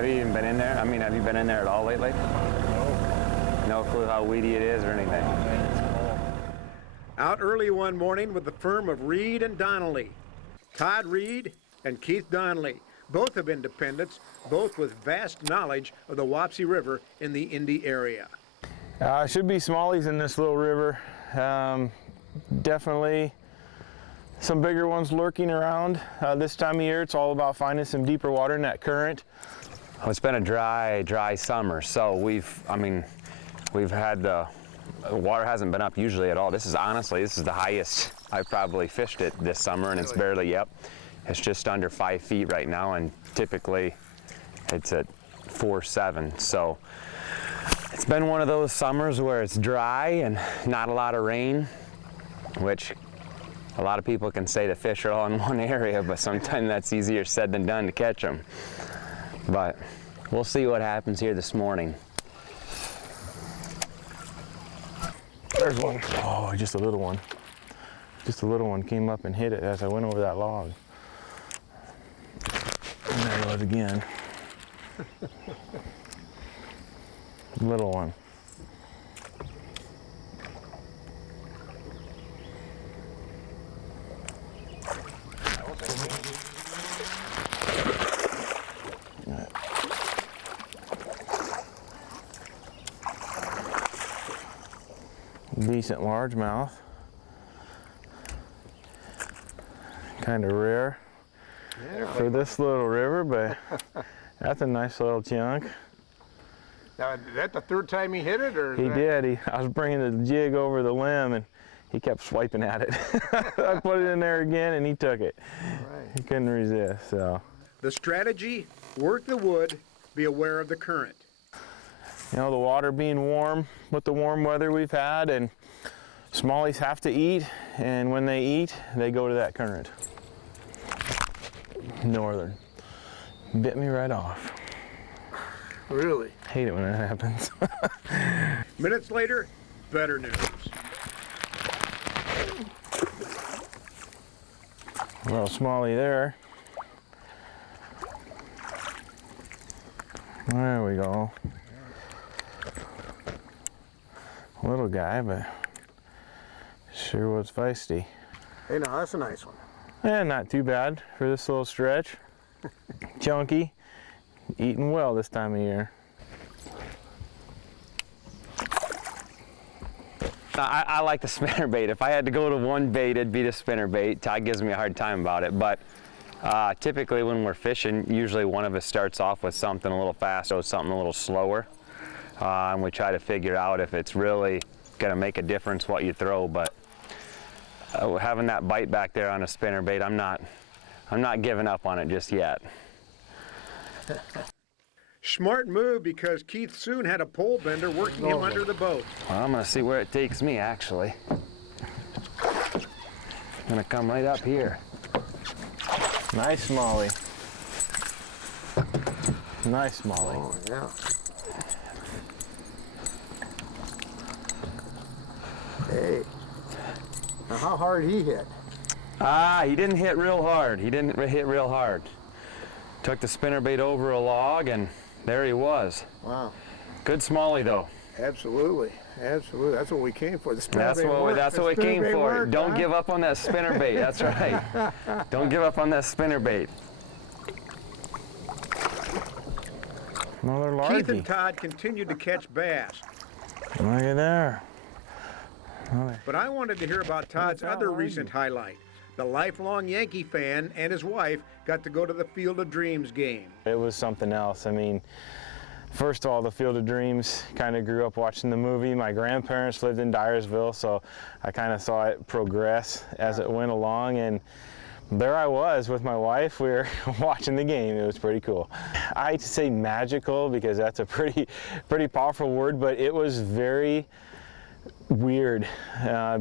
Have you even been in there? I mean, have you been in there at all lately? No. No clue how weedy it is or anything? Out early one morning with the firm of Reed and Donnelly. Todd Reed and Keith Donnelly, both have independents, both with vast knowledge of the Wapsie River in the Indy area. Should be smallies in this little river. Definitely some bigger ones lurking around. This time of year, it's all about finding some deeper water in that current. Well, it's been a dry summer, so we've had the water hasn't been up usually at all. This is the highest I've probably fished it this summer, and it's barely, it's just under 5 feet right now, and typically it's at 4.7. So it's been one of those summers where it's dry and not a lot of rain, which a lot of people can say the fish are all in one area, but sometimes that's easier said than done to catch them. But we'll see what happens here this morning. There's one. Oh, just a little one. Just a little one came up and hit it as I went over that log. And there it was again. Little one. Decent largemouth. Kind of rare for this little river, but that's a nice little chunk. Now, is that the third time he hit it, or? He did. I was bringing the jig over the limb, and he kept swiping at it. I put it in there again, and he took it. Right. He couldn't resist. So The strategy, work the wood, be aware of the current. you know, the water being warm with the warm weather we've had, and smallies have to eat, and when they eat, they go to that current. Northern. Bit me right off. Really? Hate it when that happens. Minutes later, better news. A little smallie there. There we go. Little guy, but sure was feisty. Hey, now that's a nice one. Yeah, not too bad for this little stretch. Chunky, eating well this time of year. I like the spinnerbait. If I had to go to one bait, it'd be the spinnerbait. Todd gives me a hard time about it, but typically when we're fishing, usually one of us starts off with something a little faster or something a little slower, and we try to figure out if it's really going to make a difference what you throw. But having that bite back there on a spinnerbait, I'm not giving up on it just yet. Smart move, because Keith soon had a pole bender working him under the boat. Well, I'm going to see where it takes me, actually. I'm going to come right up here. Nice smallie. Nice smallie. Oh, yeah. Hey. Now, how hard he hit? He didn't hit real hard. He didn't hit real hard. Took the spinnerbait over a log, and there he was. Wow. Good smallie, though. Absolutely. Absolutely. That's what we came for. The spinnerbait That's what we came for. Worked, Don't huh? give up on that spinnerbait. That's right. Don't give up on that spinnerbait. No, they're largy. Keith and Todd continued to catch bass. Look at there. Oh, But I wanted to hear about Todd's that other largy? recent highlight. The lifelong Yankee fan and his wife got to go to the Field of Dreams game. it was something else. I mean, first of all, the Field of Dreams, kind of grew up watching the movie. My grandparents lived in Dyersville, so I kind of saw it progress as it went along, and there I was with my wife. We were watching the game. It was pretty cool. I hate to say magical because that's a pretty powerful word, but it was very weird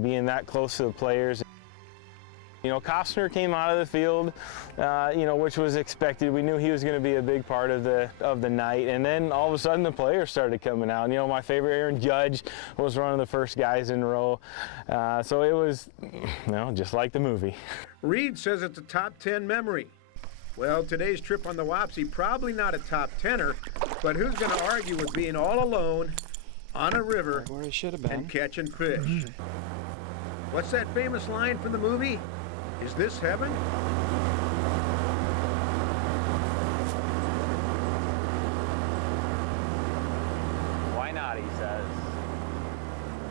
being that close to the players. You know, Costner came out of the field, you know, which was expected. We knew he was going to be a big part of the night, and then all of a sudden the players started coming out. And, you know, my favorite Aaron Judge was one of the first guys in a row, so it was, you know, just like the movie. Reed says it's a top 10 memory. Well, today's trip on the Wapsie, probably not a top tenner, but who's going to argue with being all alone on a river Where he should have been. and catching fish? What's that famous line from the movie? Is this heaven?